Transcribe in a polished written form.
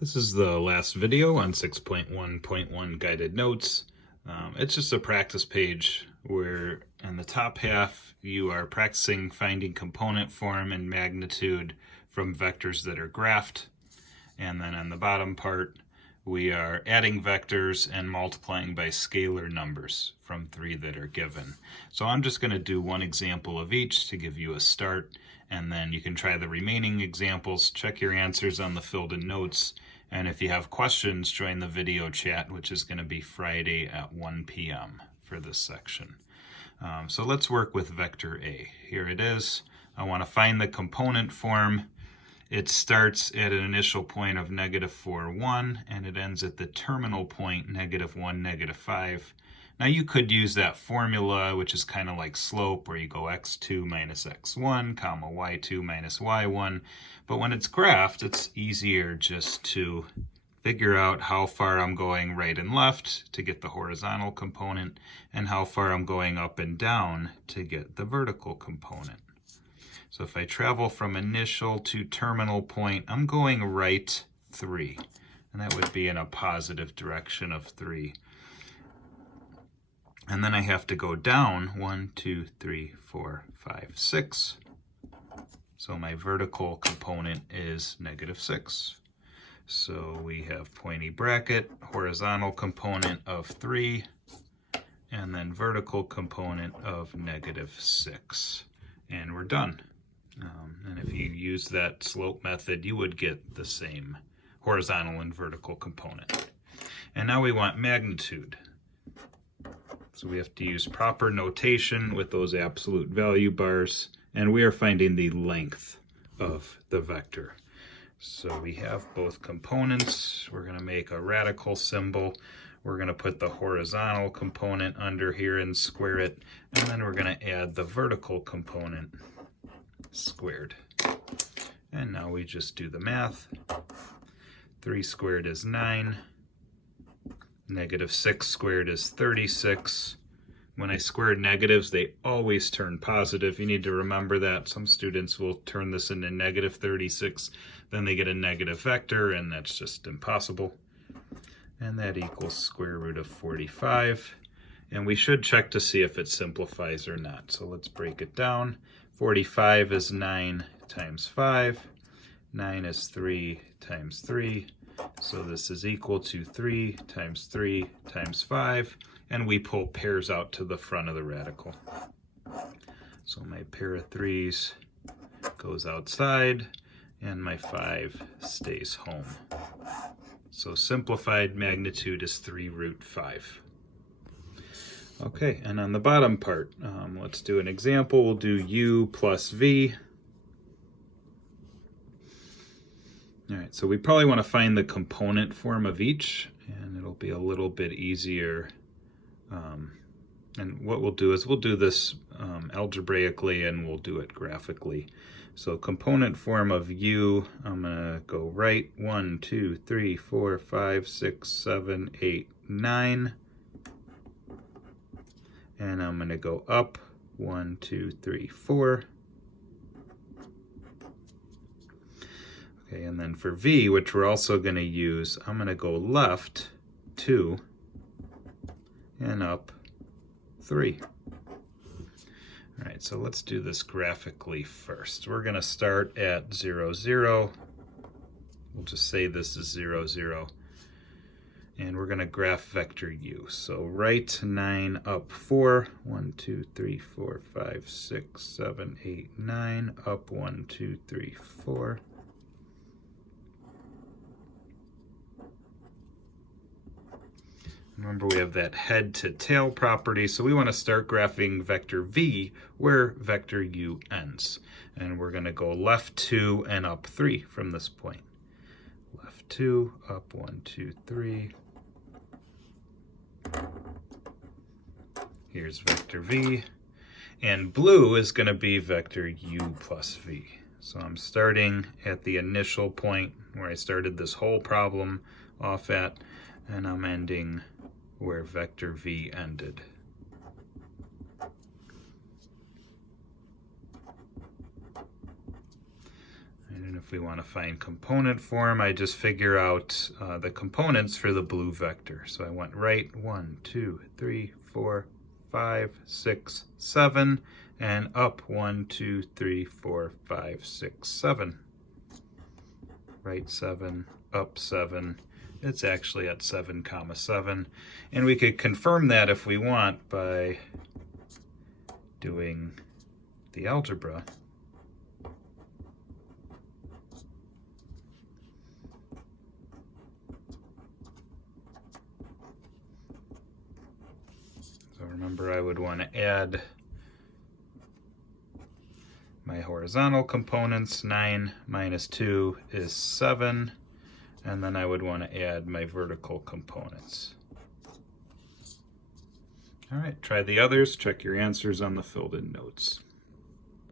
This is the last video on 6.1.1 guided notes. It's just a practice page where in the top half you are practicing finding component form and magnitude from vectors that are graphed. And then on the bottom part we are adding vectors and multiplying by scalar numbers from 3 that are given. So I'm just going to do one example of each to give you a start, and then you can try the remaining examples, check your answers on the filled in notes, and if you have questions, join the video chat, which is going to be Friday at 1 p.m. for this section. So let's work with vector A. Here it is. I want to find the component form. It starts at an initial point of -4, 1, and it ends at the terminal point, -1, -5. Now you could use that formula, which is kind of like slope, where you go x2 minus x1, comma y2 minus y1. But when it's graphed, it's easier just to figure out how far I'm going right and left to get the horizontal component, and how far I'm going up and down to get the vertical component. So if I travel from initial to terminal point, I'm going right 3, and that would be in a positive direction of 3. And then I have to go down 1, 2, 3, 4, 5, 6. So my vertical component is -6. So we have pointy bracket, horizontal component of 3, and then vertical component of -6. And we're done. And if you use that slope method, you would get the same horizontal and vertical component. And now we want magnitude. So we have to use proper notation with those absolute value bars, and we are finding the length of the vector. So we have both components. We're going to make a radical symbol. We're going to put the horizontal component under here and square it, and then we're going to add the vertical component squared. And now we just do the math. 3 squared is 9. -6 squared is 36. When I square negatives, they always turn positive. You need to remember that. Some students will turn this into -36, then they get a negative vector, and that's just impossible. And that equals square root of 45. And we should check to see if it simplifies or not. So let's break it down. 45 is 9 times 5. 9 is 3 times 3. So this is equal to 3 times 3 times 5. And we pull pairs out to the front of the radical. So my pair of 3's goes outside, and my 5 stays home. So simplified magnitude is 3 root 5. Okay, and on the bottom part, let's do an example. We'll do u plus v. All right, so we probably want to find the component form of each, and it'll be a little bit easier. And what we'll do is we'll do this algebraically, and we'll do it graphically. So component form of u, I'm going to go right 1, 2, 3, 4, 5, 6, 7, 8, 9. And I'm going to go up 1, 2, 3, 4. Okay, and then for v, which we're also going to use, I'm going to go left 2 and up 3. All right, so let's do this graphically first. We're going to start at 0, 0. We'll just say this is 0, 0. And we're going to graph vector u. So right 9 up 4. 1, 2, 3, 4, 5, 6, 7, 8, 9. Up 1, 2, 3, 4. Remember, we have that head to tail property, so we want to start graphing vector v where vector u ends. And we're going to go left 2 and up 3 from this point. Left 2, up 1, 2, 3. Here's vector v, and blue is going to be vector u plus v. So I'm starting at the initial point where I started this whole problem off at, and I'm ending where vector v ended. And if we want to find component form, I just figure out the components for the blue vector. So I went right 1, 2, 3, 4, 5, 6, 7, and up 1, 2, 3, 4, 5, 6, 7. Right 7, up 7. It's actually at 7, 7. And we could confirm that if we want by doing the algebra. So remember, I would want to add my horizontal components. 9 minus 2 is 7. And then I would want to add my vertical components. All right, try the others. Check your answers on the filled in notes.